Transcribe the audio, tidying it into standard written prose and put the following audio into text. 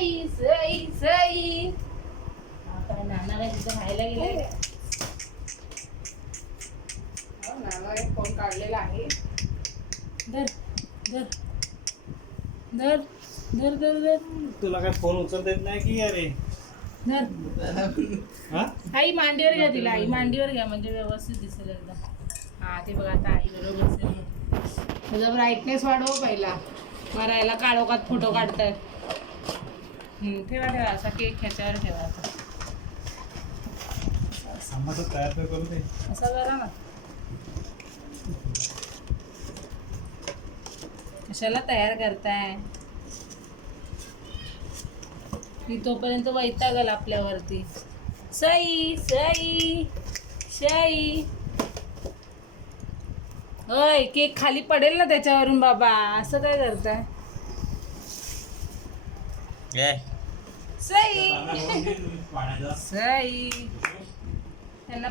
सई सई सई. आता नाना काय तिथं खायला गेलाय. नाना एक फोन काढलेला आहे. धर धर धर धर धर धर. तुला काय फोन उचलता येत नाही की अरे? धर. हा आई मांडीवर घ्या तिला. आई मांडीवर घ्या म्हणजे व्यवस्थित दिसेल एकदम. हा ते बघा आता आई बरोबर दिसेल. तुझा ब्राईटनेस वाढव पहिला. मरायला काळोखात फोटो काढतायत. ठेवा ठेवा असा केक ह्याच्यावर ठेवा आता. आम्हाला तयार तर करू दे. असं करा ना. कशाला तयार करताय? ती तोपर्यंत वैतागल आपल्यावरती. सई सई सई. ओय केक खाली पडेल ना त्याच्यावरून बाबा. असं काय करताय? सई सई